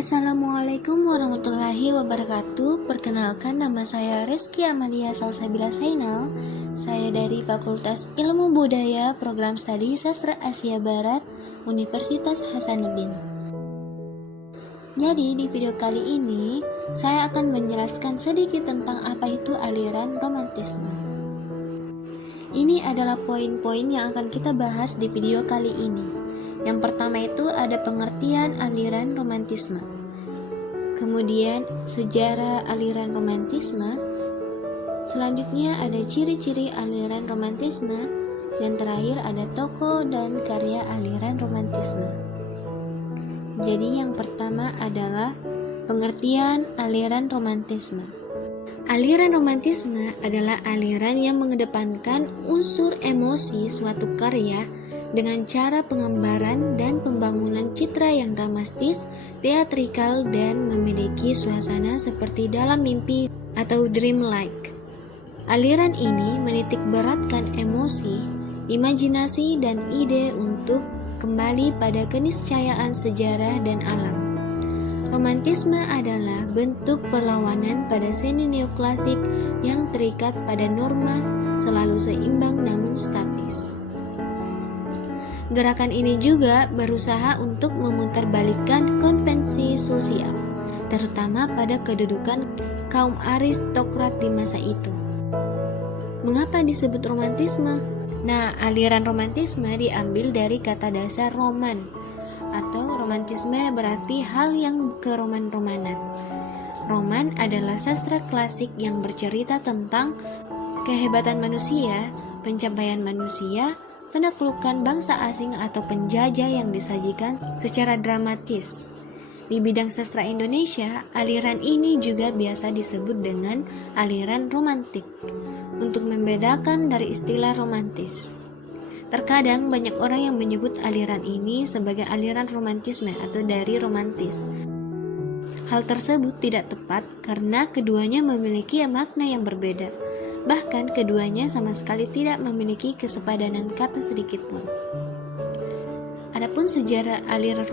Assalamualaikum warahmatullahi wabarakatuh. Perkenalkan, nama saya Rizky Amalia Salsabila Zainal. Saya dari Fakultas Ilmu Budaya Program Studi Sastra Asia Barat Universitas Hasanuddin. Jadi di video kali ini saya akan menjelaskan sedikit tentang apa itu aliran romantisme. Ini adalah poin-poin yang akan kita bahas di video kali ini. Yang pertama itu ada pengertian aliran romantisme. Kemudian sejarah aliran romantisme. Selanjutnya ada ciri-ciri aliran romantisme. Dan terakhir ada tokoh dan karya aliran romantisme. Jadi yang pertama adalah pengertian aliran romantisme. Aliran romantisme adalah aliran yang mengedepankan unsur emosi suatu karya dengan cara penggambaran dan pembangunan citra yang dramatis, teatrikal, dan memiliki suasana seperti dalam mimpi atau dreamlike. Aliran ini menitik beratkan emosi, imajinasi, dan ide untuk kembali pada keniscayaan sejarah dan alam. Romantisme adalah bentuk perlawanan pada seni neoklasik yang terikat pada norma selalu seimbang namun statis. Gerakan ini juga berusaha untuk memutarbalikkan konvensi sosial, terutama pada kedudukan kaum aristokrat di masa itu. Mengapa disebut romantisme? Nah, aliran romantisme diambil dari kata dasar roman, atau romantisme berarti hal yang keroman-romanan. Roman adalah sastra klasik yang bercerita tentang kehebatan manusia, pencapaian manusia, penaklukan bangsa asing atau penjajah yang disajikan secara dramatis. Di bidang sastra Indonesia, aliran ini juga biasa disebut dengan aliran romantik, untuk membedakan dari istilah romantis. Terkadang banyak orang yang menyebut aliran ini sebagai aliran romantisme atau dari romantis. Hal tersebut tidak tepat karena keduanya memiliki makna yang berbeda. Bahkan keduanya sama sekali tidak memiliki kesepadanan kata sedikit pun. Adapun sejarah aliran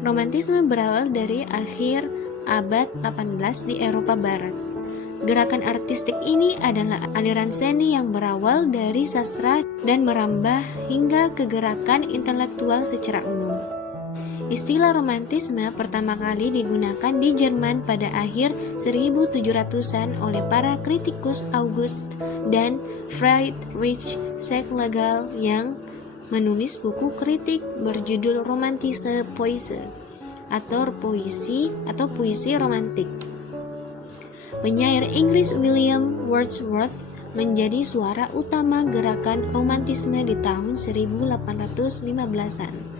romantisme berawal dari akhir abad 18 di Eropa Barat. Gerakan artistik ini adalah aliran seni yang berawal dari sastra dan merambah hingga ke gerakan intelektual secara umum. Istilah romantisme pertama kali digunakan di Jerman pada akhir 1700-an oleh para kritikus August dan Friedrich Schlegel yang menulis buku kritik berjudul Romantische Poesie atau puisi romantik. Penyair Inggris William Wordsworth menjadi suara utama gerakan romantisme di tahun 1815-an.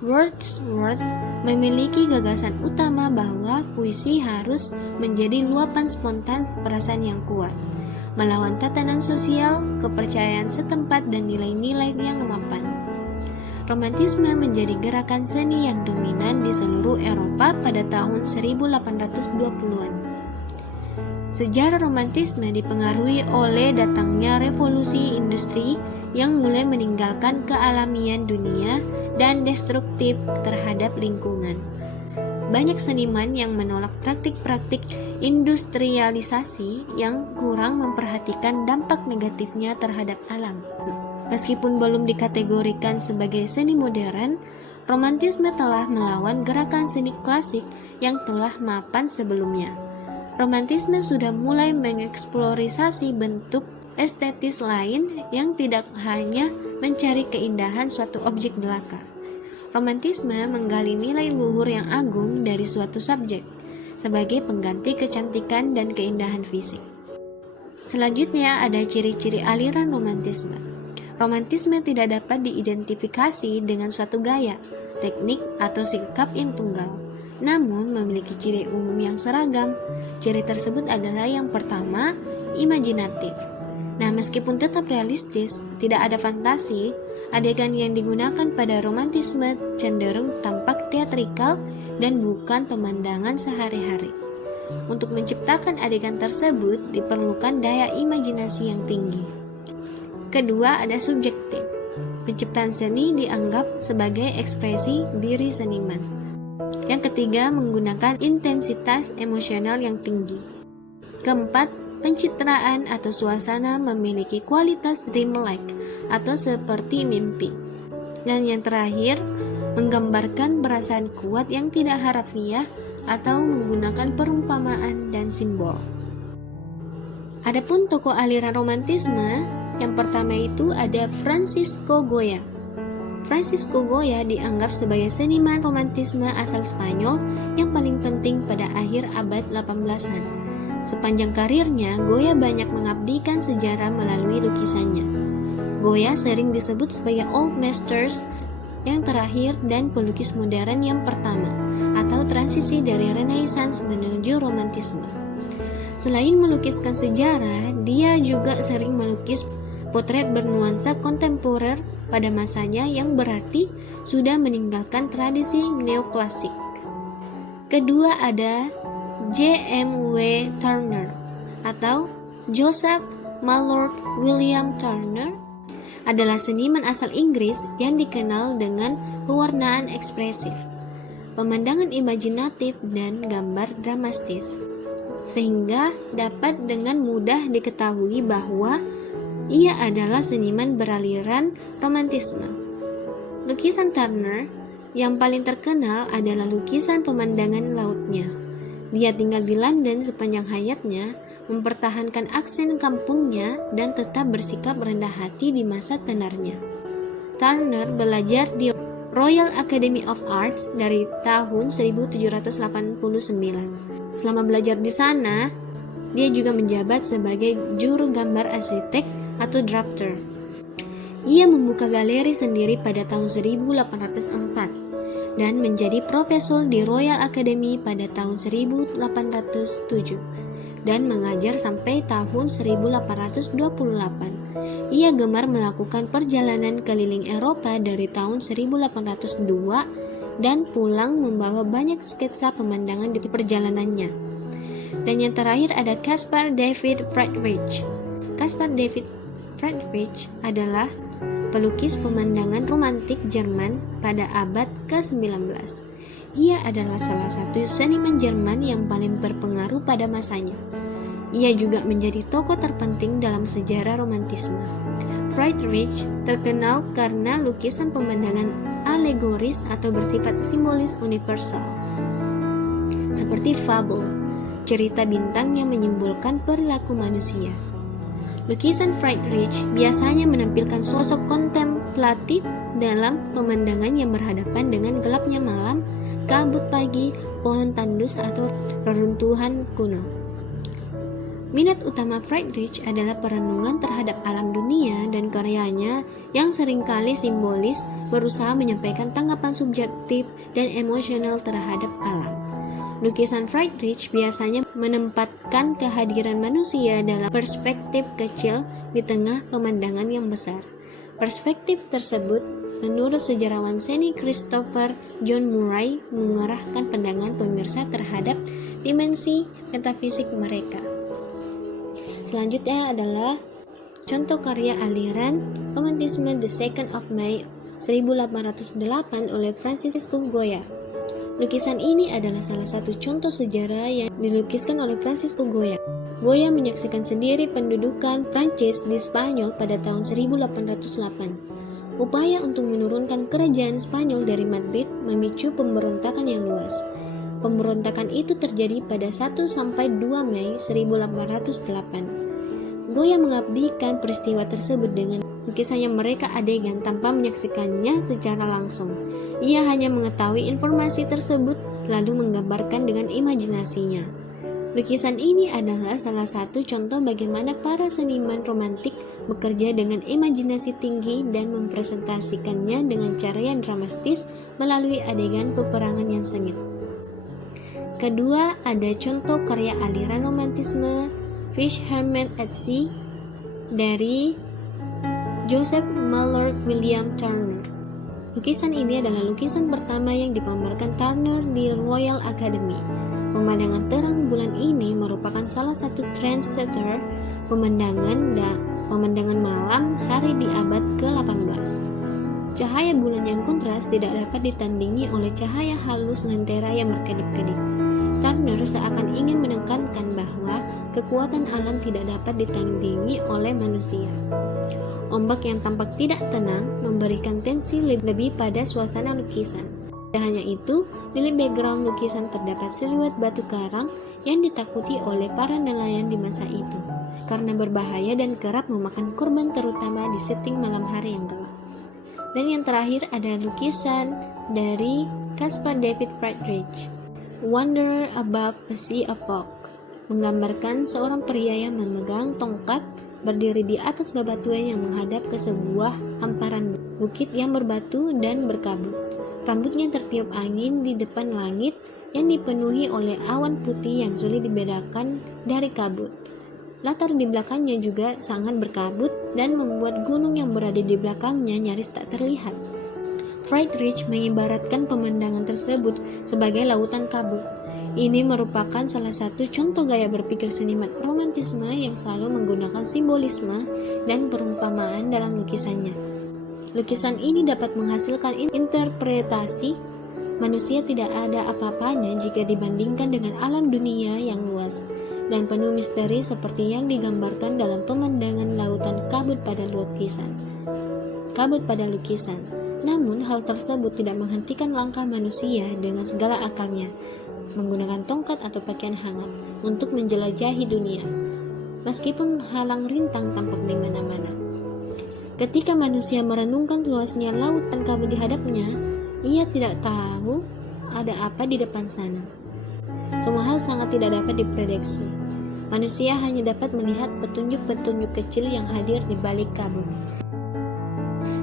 Wordsworth memiliki gagasan utama bahwa puisi harus menjadi luapan spontan perasaan yang kuat, melawan tatanan sosial, kepercayaan setempat, dan nilai-nilai yang mapan. Romantisme menjadi gerakan seni yang dominan di seluruh Eropa pada tahun 1820-an. Sejarah romantisme dipengaruhi oleh datangnya revolusi industri yang mulai meninggalkan kealamian dunia dan destruktif terhadap lingkungan. Banyak seniman yang menolak praktik-praktik industrialisasi yang kurang memperhatikan dampak negatifnya terhadap alam. Meskipun belum dikategorikan sebagai seni modern, romantisme telah melawan gerakan seni klasik yang telah mapan sebelumnya. Romantisme sudah mulai mengeksplorisasi bentuk estetis lain yang tidak hanya mencari keindahan suatu objek belaka. Romantisme menggali nilai luhur yang agung dari suatu subjek sebagai pengganti kecantikan dan keindahan fisik. Selanjutnya ada ciri-ciri aliran romantisme. Romantisme tidak dapat diidentifikasi dengan suatu gaya, teknik, atau sikap yang tunggal, namun memiliki ciri umum yang seragam. Ciri tersebut adalah yang pertama, imajinatif. Nah, meskipun tetap realistis, tidak ada fantasi, adegan yang digunakan pada romantisme cenderung tampak teatrikal dan bukan pemandangan sehari-hari. Untuk menciptakan adegan tersebut diperlukan daya imajinasi yang tinggi. Kedua, ada subjektif. Penciptaan seni dianggap sebagai ekspresi diri seniman. Yang ketiga, menggunakan intensitas emosional yang tinggi. Keempat, pencitraan atau suasana memiliki kualitas dreamlike atau seperti mimpi. Dan yang terakhir, menggambarkan perasaan kuat yang tidak harafiah atau menggunakan perumpamaan dan simbol. Adapun tokoh aliran romantisme, yang pertama itu ada Francisco Goya. Francisco Goya dianggap sebagai seniman romantisme asal Spanyol yang paling penting pada akhir abad 18-an. Sepanjang karirnya, Goya banyak mengabdikan sejarah melalui lukisannya. Goya sering disebut sebagai Old Masters yang terakhir dan pelukis modern yang pertama, atau transisi dari Renaissance menuju Romantisme. Selain melukiskan sejarah, dia juga sering melukis potret bernuansa kontemporer pada masanya yang berarti sudah meninggalkan tradisi neoklasik. Kedua ada J.M.W. Turner atau Joseph Mallord William Turner adalah seniman asal Inggris yang dikenal dengan pewarnaan ekspresif, pemandangan imajinatif dan gambar dramatis, sehingga dapat dengan mudah diketahui bahwa ia adalah seniman beraliran romantisme. Lukisan Turner yang paling terkenal adalah lukisan pemandangan lautnya. Dia tinggal di London sepanjang hayatnya, mempertahankan aksen kampungnya dan tetap bersikap rendah hati di masa tenarnya. Turner belajar di Royal Academy of Arts dari tahun 1789. Selama belajar di sana, dia juga menjabat sebagai juru gambar arsitek atau drafter. Ia membuka galeri sendiri pada tahun 1804 dan menjadi profesor di Royal Academy pada tahun 1807 dan mengajar sampai tahun 1828. Ia gemar melakukan perjalanan keliling Eropa dari tahun 1802 dan pulang membawa banyak sketsa pemandangan di perjalanannya. Dan yang terakhir ada Caspar David Friedrich. Caspar David Friedrich adalah pelukis pemandangan romantik Jerman pada abad ke-19. Ia adalah salah satu seniman Jerman yang paling berpengaruh pada masanya. Ia juga menjadi tokoh terpenting dalam sejarah romantisme. Friedrich terkenal karena lukisan pemandangan alegoris atau bersifat simbolis universal, seperti fabel, cerita bintang yang menyimbolkan perilaku manusia. Lukisan Friedrich biasanya menampilkan sosok kontemplatif dalam pemandangan yang berhadapan dengan gelapnya malam, kabut pagi, pohon tandus atau reruntuhan kuno. Minat utama Friedrich adalah perenungan terhadap alam dunia dan karyanya yang seringkali simbolis berusaha menyampaikan tanggapan subjektif dan emosional terhadap alam. Lukisan Friedrich biasanya menempatkan kehadiran manusia dalam perspektif kecil di tengah pemandangan yang besar. Perspektif tersebut, menurut sejarawan seni Christopher John Murray, mengarahkan pandangan pemirsa terhadap dimensi metafisik mereka. Selanjutnya adalah contoh karya aliran romantisme The 2nd of May 1808 oleh Francisco Goya. Lukisan ini adalah salah satu contoh sejarah yang dilukiskan oleh Francisco Goya. Goya menyaksikan sendiri pendudukan Prancis di Spanyol pada tahun 1808. Upaya untuk menurunkan kerajaan Spanyol dari Madrid memicu pemberontakan yang luas. Pemberontakan itu terjadi pada 1-2 Mei 1808. Goya mengabdikan peristiwa tersebut dengan lukisannya mereka adegan tanpa menyaksikannya secara langsung. Ia hanya mengetahui informasi tersebut lalu menggambarkan dengan imajinasinya. Lukisan ini adalah salah satu contoh bagaimana para seniman romantik bekerja dengan imajinasi tinggi dan mempresentasikannya dengan cara yang dramatis melalui adegan peperangan yang sengit. Kedua, ada contoh karya aliran romantisme Fish Hermit at Sea dari Joseph Mallord William Turner. Lukisan ini adalah lukisan pertama yang dipamerkan Turner di Royal Academy. Pemandangan terang bulan ini merupakan salah satu trendsetter pemandangan malam hari di abad ke-18. Cahaya bulan yang kontras tidak dapat ditandingi oleh cahaya halus lentera yang berkedip-kedip. Turner seakan ingin menekankan bahwa kekuatan alam tidak dapat ditandingi oleh manusia. Ombak yang tampak tidak tenang memberikan tensi lebih pada suasana lukisan. Tidak hanya itu, di background lukisan terdapat siluet batu karang yang ditakuti oleh para nelayan di masa itu, karena berbahaya dan kerap memakan korban terutama di setting malam hari yang gelap. Dan yang terakhir ada lukisan dari Caspar David Friedrich, Wanderer Above a Sea of Fog, menggambarkan seorang pria yang memegang tongkat berdiri di atas bebatuan yang menghadap ke sebuah hamparan bukit yang berbatu dan berkabut. Rambutnya tertiup angin di depan langit yang dipenuhi oleh awan putih yang sulit dibedakan dari kabut. Latar di belakangnya juga sangat berkabut dan membuat gunung yang berada di belakangnya nyaris tak terlihat. Friedrich mengibaratkan pemandangan tersebut sebagai lautan kabut. Ini merupakan salah satu contoh gaya berpikir seniman romantisme yang selalu menggunakan simbolisme dan perumpamaan dalam lukisannya. Lukisan ini dapat menghasilkan interpretasi manusia tidak ada apa-apanya jika dibandingkan dengan alam dunia yang luas dan penuh misteri seperti yang digambarkan dalam pemandangan lautan kabut pada lukisan. Namun hal tersebut tidak menghentikan langkah manusia dengan segala akalnya, menggunakan tongkat atau pakaian hangat untuk menjelajahi dunia, meskipun halang rintang tampak di mana-mana. Ketika manusia merenungkan luasnya lautan kabut di hadapnya, ia tidak tahu ada apa di depan sana. Semua hal sangat tidak dapat diprediksi. Manusia hanya dapat melihat petunjuk-petunjuk kecil yang hadir di balik kabut.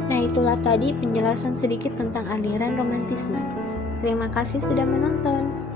Nah, itulah tadi penjelasan sedikit tentang aliran romantisme. Terima kasih sudah menonton.